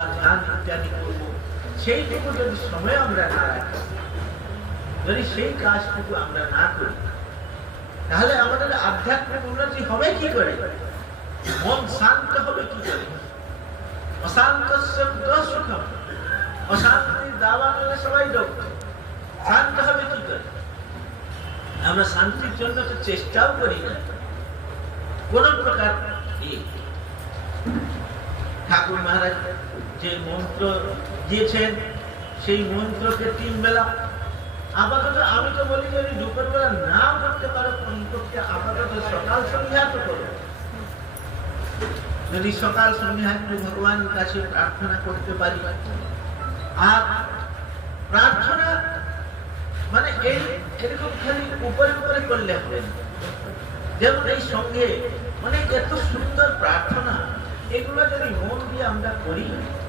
ধ্যান ইত্যাদি করবো, সেইটুকু যদি সময় আমরা না রাখি, যদি সেই কাজটুকু আমরা না করি, তাহলে আমাদের আধ্যাত্মিক উন্নতি হবে কি করে? মন শান্ত হবে কি করে? অশান্ত সুখম, অশান্তির দাওয়া নিলে সবাই দুঃখ। শান্ত হবে কি করে? আমরা শান্তির জন্য তো চেষ্টাও করি না কোন প্রকার। ঠাকুর মহারাজ যে মন্ত্র দিয়েছেন, সেই মন্ত্রকে 3 বেলা আপাতত, আমি তো বলি যদি দুপুর বেলা না করতে পারো, কমপক্ষে আপাতত সকাল সন্ধ্যা তো করো। যদি সকাল সন্ধ্যা একটু ভগবানের কাছে প্রার্থনা করতে পারি, আর প্রার্থনা মানে এরকম খালি উপরে উপরে করলে হবে না। যেমন এই সঙ্গে মানে এত সুন্দর প্রার্থনা, এগুলো যদি মন দিয়ে আমরা করি,